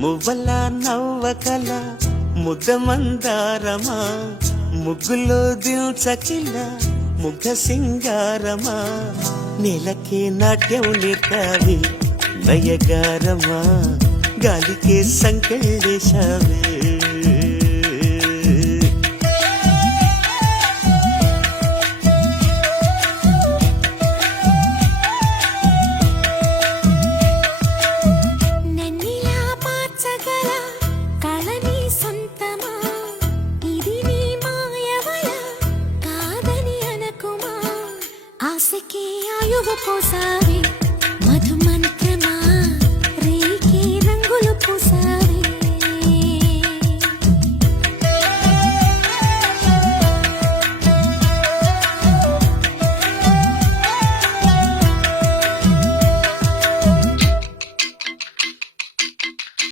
మువ్వల నవ్వకల ముద్ద మందారమా ముగ్గులో దిల్చకిల ముగ్గ సింగారమా నెలకే నాట్యం నేర్పావి నయగారమా గాలికే సంకెళ్ళేశావే